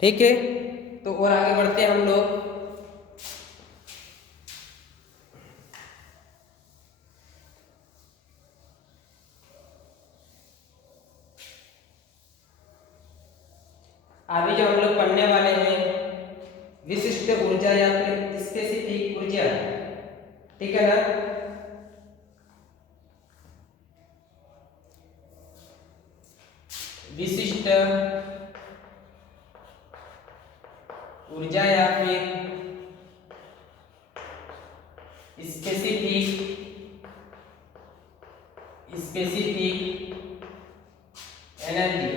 ठीक है, तो और आगे बढ़ते हैं हम लोग। अभी जो हम लोग पढ़ने वाले हैं विशिष्ट ऊर्जा या फिर स्पेसिफिक ऊर्जा, ठीक है ना। विशिष्ट ऊर्जा या फिर स्पेसिफिक एनर्जी,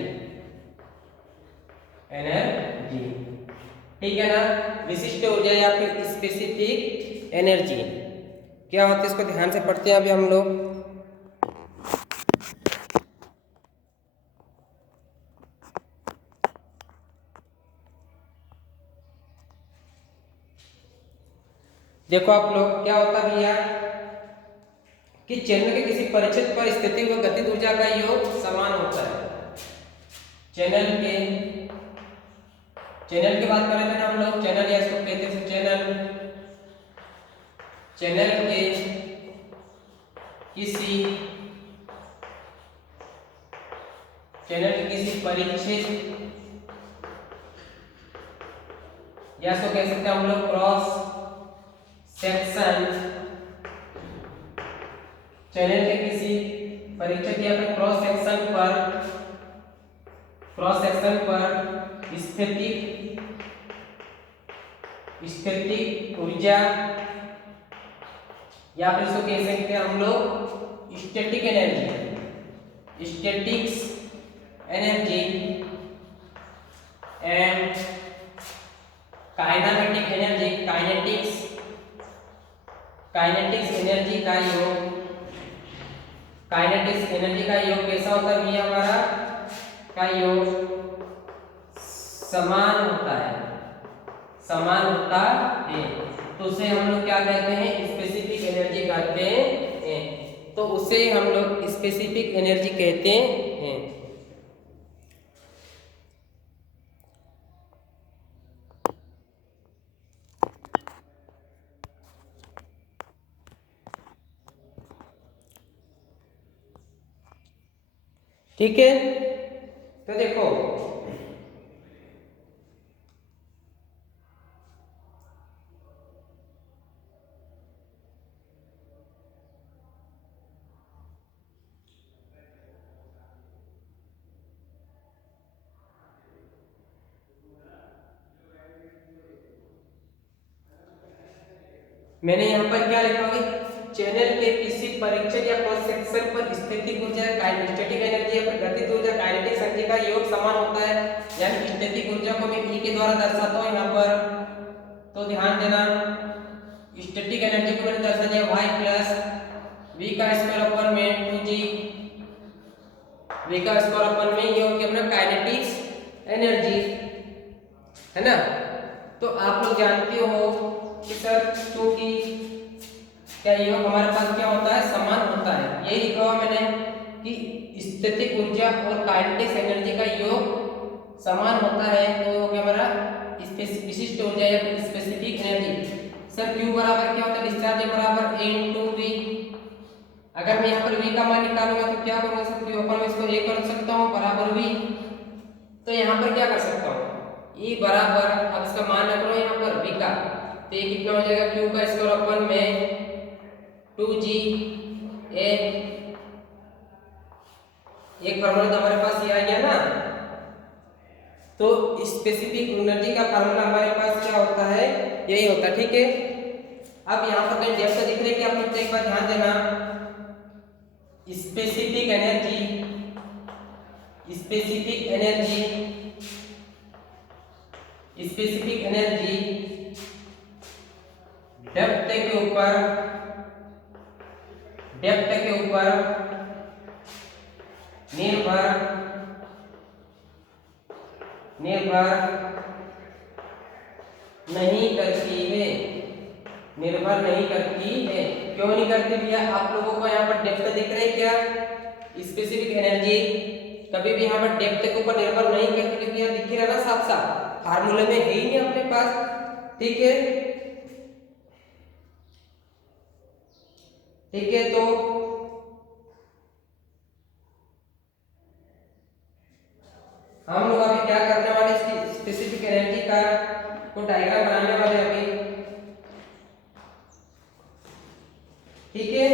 ठीक है ना। विशिष्ट ऊर्जा या फिर स्पेसिफिक एनर्जी क्या होता है, इसको ध्यान से पढ़ते हैं अभी हम लोग। देखो आप लोग, क्या होता है भैया कि चैनल के किसी परिच्छेद पर स्थिति व गतिज ऊर्जा का योग समान होता है। चैनल की बात कर रहे थे ना हम लोग, चैनल या इसको कहते हैं चैनल के किसी परिच्छेद या इसको कह सकते हैं हम लोग क्रॉस सेक्शन, चैनल के किसी परिच्छेद या फिर क्रॉस सेक्शन पर स्थितिक ऊर्जा या फिर इसको कह सकते हैं हम लोग static energy and kinetic energy का योग कैसा होता है भैया, हमारा का योग समान होता है। तो उसे हम लोग क्या कहते हैं, स्पेसिफिक एनर्जी कहते हैं। तो उसे हम लोग स्पेसिफिक एनर्जी कहते हैं। ठीक है, तो देखो मैंने यहाँ पर क्या लिखा होगा, चैनल के किसी परिच्छेद या क्रॉस सेक्शन पर स्थितिक ऊर्जा स्टैटिक एनर्जी या फिर गतिज ऊर्जा काइनेटिक एनर्जी का योग समान होता है। यानी स्टैटिक ऊर्जा को मैं E के द्वारा दर्शाता हूँ यहाँ पर, तो ध्यान देना। स्टैटिक एनर्जी को मैंने दर्शा दिया y प्लस v का स्क्वायर अपन में 2g, v का स्क्वायर अपन में ये हो गया अपना काइनेटिक एनर्जी, है ना। तो आप लोग जानते हो कि सर क्योंकि क्या योग हमारे पास क्या होता है, समान होता है। यही लिखा हुआ मैंने कि स्टैटिक ऊर्जा और काइनेटिक एनर्जी का योग समान होता है। तो क्या हमारा विशिष्ट ऊर्जा या स्पेसिफिक एनर्जी, सर Q बराबर क्या होता है, डिस्चार्ज बराबर A × V। अगर मैं यहाँ पर V का मान निकालूंगा तो क्या करूँगा सर, Q अपन में इसको A कर सकता हूँ बराबर V। तो यहाँ पर क्या कर सकता हूँ, E बराबर, अब इसका मान रख लो यहाँ पर V का, तो ये कितना हो जाएगा, Q का स्क्वायर अपन में 2G A, एक फार्मूला तो हमारे पास ये आ गया ना। तो स्पेसिफिक एनर्जी का फार्मूला हमारे पास क्या होता है, यही होता है। ठीक है, अब यहाँ पर कहीं डेप्थ दिख रही है कि आप लोग एक बार ध्यान देना। स्पेसिफिक एनर्जी डेप्थ के ऊपर निर्भर नहीं करती है। क्यों नहीं करती भैया, आप लोगों को यहाँ पर डेप्थ दिख रहा है क्या, स्पेसिफिक एनर्जी कभी भी यहाँ पर डेप्थ के ऊपर निर्भर नहीं करती, क्योंकि यहाँ दिख रहा है ना साफ साफ फार्मूले में है ही नहीं अपने पास। ठीक है, ठीक है। तो हम लोग अभी क्या करने वाले, इसकी स्पेसिफिक एनर्जी का को डायग्राम बनाने वाले अभी। ठीक है,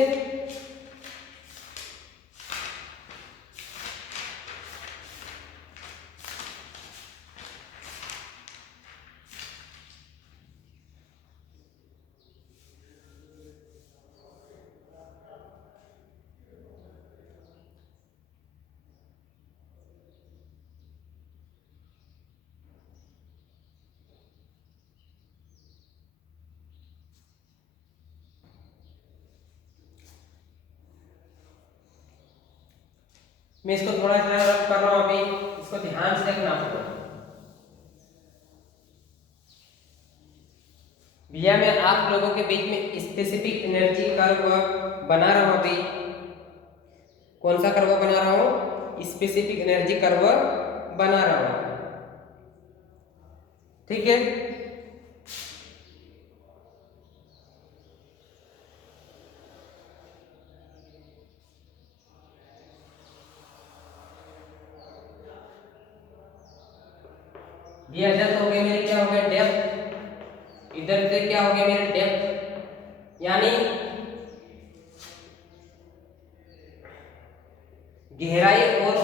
मैं इसको थोड़ा सा रब कर रहा हूं अभी, इसको ध्यान से देखना आपको। भैया मैं आप लोगों के बीच में स्पेसिफिक एनर्जी कर्व बना रहा हूं अभी। कौन सा कर्व बना रहा हूं? स्पेसिफिक एनर्जी कर्व बना रहा हूं। ठीक है, ये इधर हो गए मेरे, क्या हो गया, डेप्थ। इधर से क्या हो गया मेरे, डेप्थ, यानी गहराई, और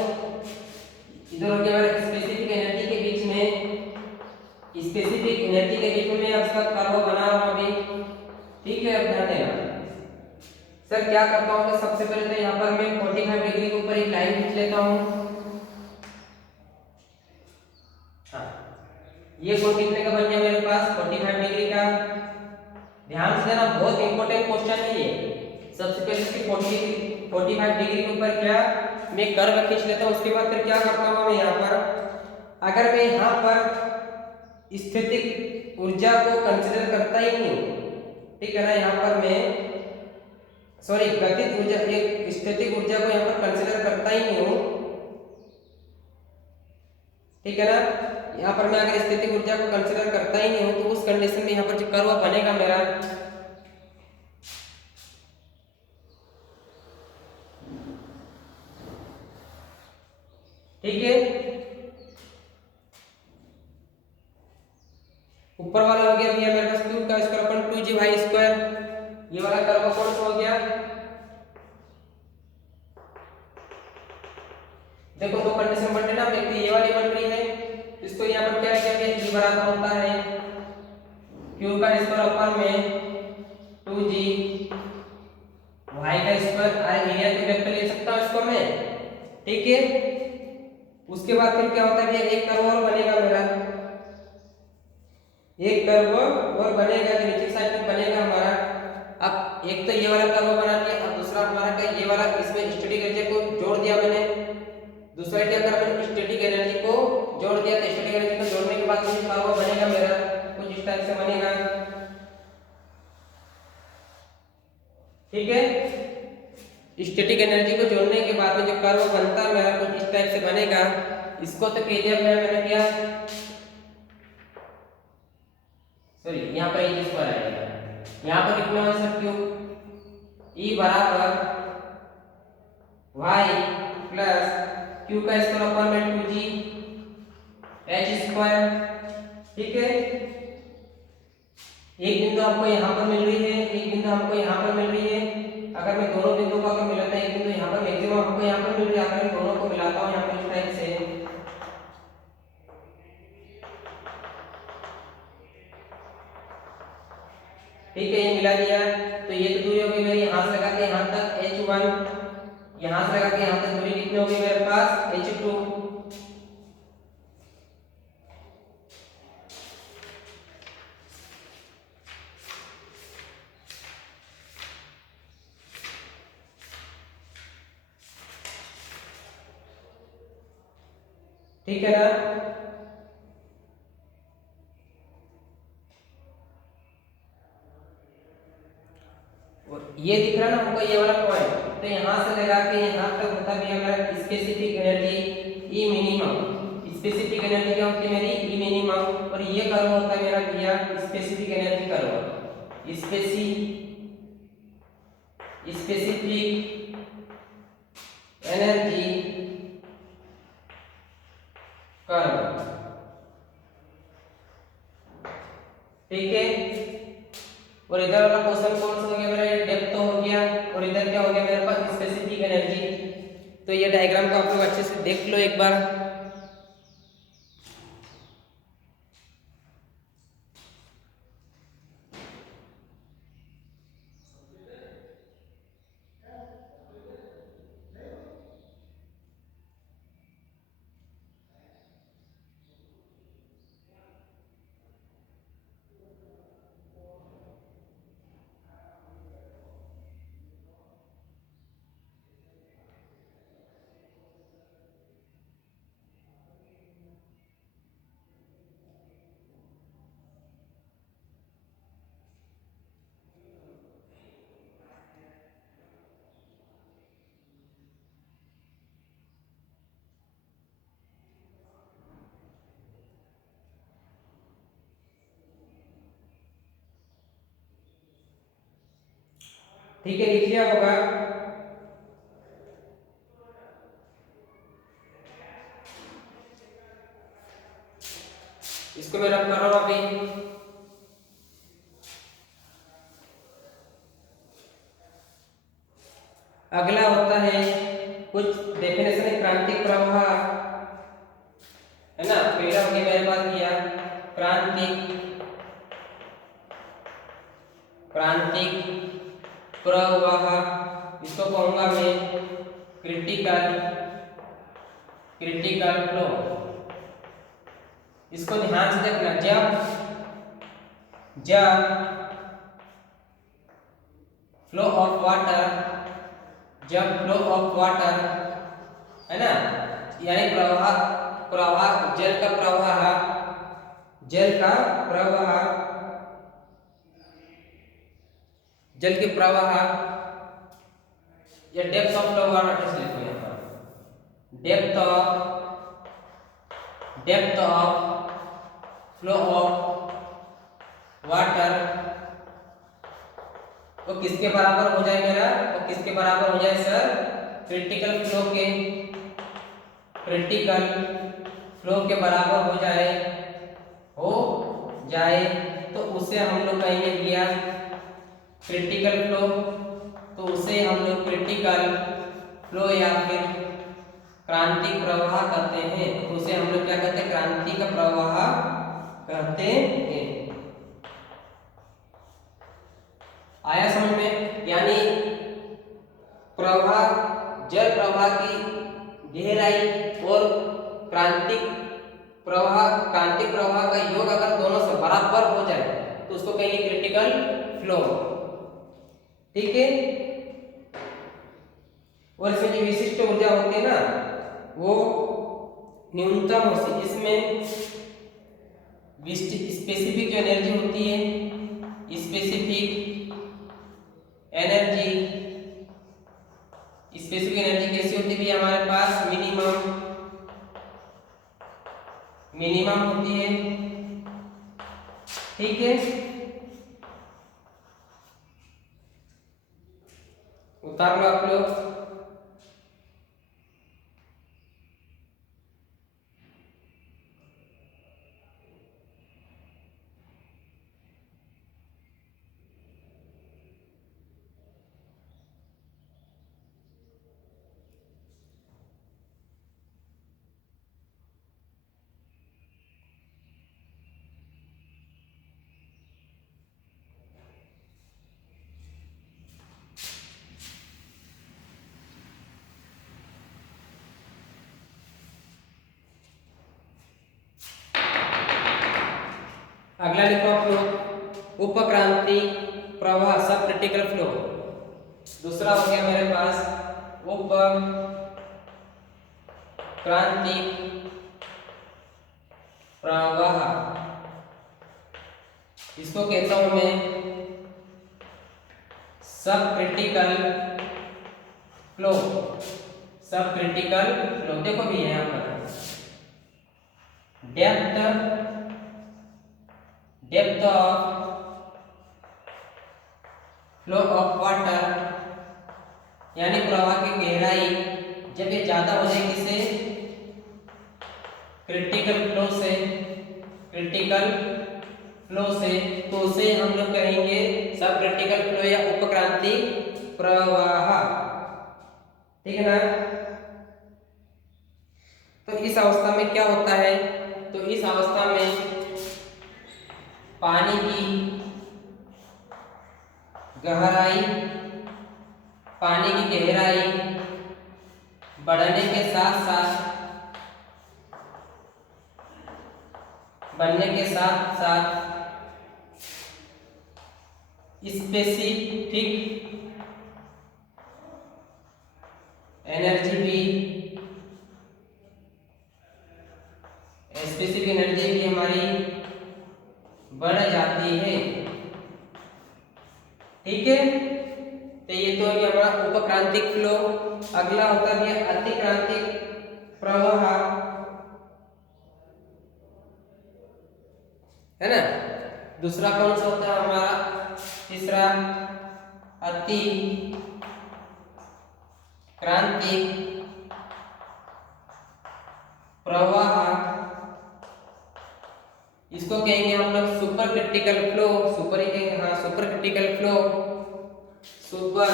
इधर हो गया हमारे स्पेसिफिक एनर्जी के बीच में, स्पेसिफिक एनर्जी के बीच में मैं इसका कर्व बना रहा हूं अभी। ठीक है, अब ध्यान देना। सर क्या करता हूं, सबसे पहले तो यहाँ पर मैं 45 डिग्री के ऊपर एक लाइन खींच लेता हूँ। ये कोण कितने का बन गया मेरे पास, 45 डिग्री का। ध्यान से देना, बहुत इंपॉर्टेंट क्वेश्चन है ये। सबसे पहले इसकी 45 डिग्री के ऊपर क्या मैं कर्व खींच लेता हूं। उसके बाद फिर क्या करता हूं मैं यहाँ पर, अगर मैं यहाँ पर स्थितिक ऊर्जा को कंसीडर करता ही नहीं हूँ, ठीक है ना, यहाँ पर मैं सॉरी गतिज ऊर्जा, एक स्थितिक ऊर्जा को यहाँ पर कंसीडर करता ही नहीं हूँ, ठीक है ना। यहाँ पर मैं अगर स्थितिक ऊर्जा को कंसीडर करता ही नहीं हूं, तो उस कंडीशन में यहाँ पर जो कर्व बनेगा मेरा, ठीक है, ऊपर वाला हो गया भैया मेरे पास क्यू का स्क्वायर अपन 2g भाई स्क्वायर। ये वाला कर्व कौन सा हो गया, देखो दो कंडीशन बन रही है ना, एक ये वाली बन रही है, इसको यहाँ पर क्या कहते हैं, g बराबर होता है q का स्क्वायर अपन में 2g y का स्क्वायर। एरिया के वेक्टर ले सकता हूँ इसको मैं, ठीक है। उसके बाद फिर क्या होता है, एक कर्व और बनेगा मेरा, एक कर्व और बनेगा जो नीचे साइड में बनेगा हमारा। अब एक तो ये वाला कर्व बना दिया, अब दूसरा हमारा का ये वाला, इसमें स्टैटिक एनर्जी को जोड़ दिया मैंने। दूसरा क्या करा मैंने, स्टैटिक एनर्जी को जोड़ दिया। तो स्टैटिक एनर्जी को जोड़ने के बाद मुझे कर्व बनेगा मेरा, कुछ इस टाइप से बनेगा, ठीक है। स्टैटिक एनर्जी को जोड़ने के बाद में जो कर्व बनता है मेरा, कुछ इस टाइप से बनेगा। इसको तो कह दिया मैंने क्या, सॉरी यहाँ पर ये स्क्वायर आएगा, यहाँ पर कितना हो सकती हो, E बराबर y प्लस q का स्क्वायर अपन में 2g h स्क्वायर, ठीक है। एक बिंदु हमको यहाँ पर मिल रही है, एक बिंदु हमको यहाँ पर मिल रही है। अगर मैं दोनों बिंदुओं को अगर मिलाता है, एक बिंदु यहाँ पर मैक्सिमम हमको यहाँ पर मिल रही है, अगर मैं दोनों को मिलाता हूँ यहाँ पर इस टाइप से, ठीक है, ये मिला दिया। तो ये तो दूरी हो गई मेरी, यहाँ से लगा के यहाँ तक h1, यहाँ से लगा के यहाँ तक दूरी कितनी हो गई मेरे पास, h2, ठीक है ना। ये दिख रहा ना हमको ये वाला पॉइंट, तो यहाँ से लगा के यहाँ तक होता भी हमारा specific energy E minimum. Specific energy क्या होती है मेरी, ई मिनिमम। कर्व होता है मेरा भैया specific energy curve, specific energy curve. ठीक है, और इधर वाला क्वेश्चन कौन सा हो गया मेरा, डेप्थ हो गया, और इधर क्या हो गया मेरे पास स्पेसिफिक एनर्जी। तो ये डायग्राम को आप लोग अच्छे से देख लो एक बार। ठीक है, लिख लिया होगा। इसको मैं रब कर रहा हूं अभी। अगला होता है कुछ डेफिनेशन क्रांतिक प्रवाह, है ना। पहला हो गया मेरे पास किया क्रांतिक प्रवाह, इसको कहूंगा मैं क्रिटिकल फ्लो। इसको ध्यान से देखना, जब फ्लो ऑफ वाटर, है ना, यानी प्रवाह जल का प्रवाह या डेप्थ ऑफ फ्लो वाटर से लिखो यहाँ पर, depth of flow of water तो किसके बराबर हो जाए मेरा, तो किसके बराबर हो जाए सर, क्रिटिकल फ्लो के बराबर हो जाए तो उसे हम लोग कहेंगे भैया क्रिटिकल फ्लो। तो उसे हम लोग क्रिटिकल फ्लो या फिर क्रांतिक प्रवाह कहते हैं। तो उसे हम लोग क्या कहते हैं, क्रांतिक प्रवाह कहते हैं। आया समझ में, यानी जल प्रवाह की गहराई और क्रांतिक प्रवाह का योग अगर दोनों से बराबर हो जाए तो उसको कहेंगे क्रिटिकल फ्लो। ठीक है, और इसमें जो विशिष्ट ऊर्जा होती है ना वो न्यूनतम होती है। इसमें स्पेसिफिक जो एनर्जी होती है, स्पेसिफिक एनर्जी कैसी होती है हमारे पास, मिनिमम होती है। ठीक है, उतार लो आप लोग। अगला लिखो आप लोग उपक्रांति प्रवाह सब क्रिटिकल फ्लो। दूसरा हो गया मेरे पास उप क्रांति प्रवाह, इसको कहता हूं मैं सब क्रिटिकल फ्लो। देखो भी यहाँ पर depth depth of flow of water, यानी प्रवाह की गहराई जब ये ज्यादा हो जाए किसे, क्रिटिकल फ्लो से, क्रिटिकल फ्लो से, तो उसे हम लोग कहेंगे सब क्रिटिकल फ्लो या उपक्रांति प्रवाह, ठीक है ना। तो इस अवस्था में क्या होता है, तो इस अवस्था में पानी की गहराई, पानी की गहराई बढ़ने के साथ साथ, बढ़ने के साथ साथ स्पेसिफिक एनर्जी भी, स्पेसिफिक एनर्जी भी हमारी बढ़ जाती है, ठीक है। तो ये तो ये हमारा उपक्रांतिक फ्लो। अगला होता है अतिक्रांतिक प्रवाह, है ना। दूसरा कौन सा होता है हमारा, तीसरा अति क्रांतिक प्रवाह, इसको कहेंगे हम लोग सुपर क्रिटिकल फ्लो, सुपर ही कहेंगे, हाँ super critical flow, super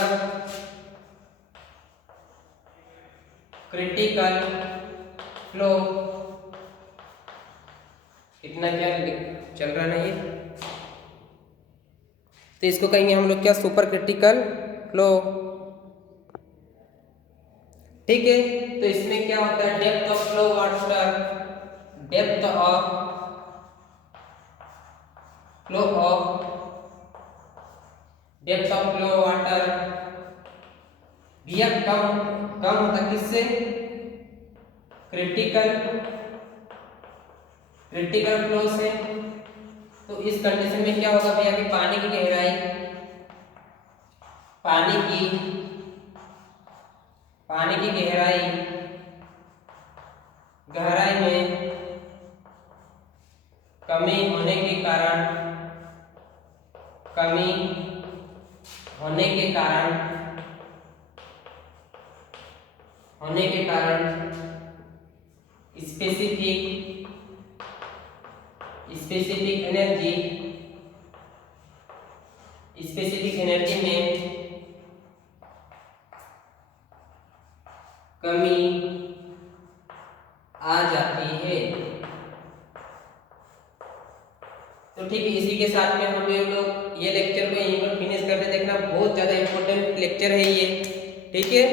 critical flow. कितना क्या चल रहा है ये, तो इसको कहेंगे हम लोग क्या, सुपर क्रिटिकल फ्लो, ठीक है। तो इसमें क्या होता है, depth of flow water, depth of flow of, depth of flow water भैया कम कम होता किससे, क्रिटिकल क्रिटिकल फ्लो से। तो इस कंडीशन में क्या होगा भैया कि पानी की गहराई, पानी की गहराई, गहराई में कमी होने के कारण, कमी होने के कारण स्पेसिफिक एनर्जी में कमी आ जाती है। तो ठीक है, इसी के साथ में हम लोग ये लेक्चर को यहीं पर फिनिश करते, देखना बहुत ज़्यादा इम्पोर्टेंट लेक्चर है ये, ठीक है।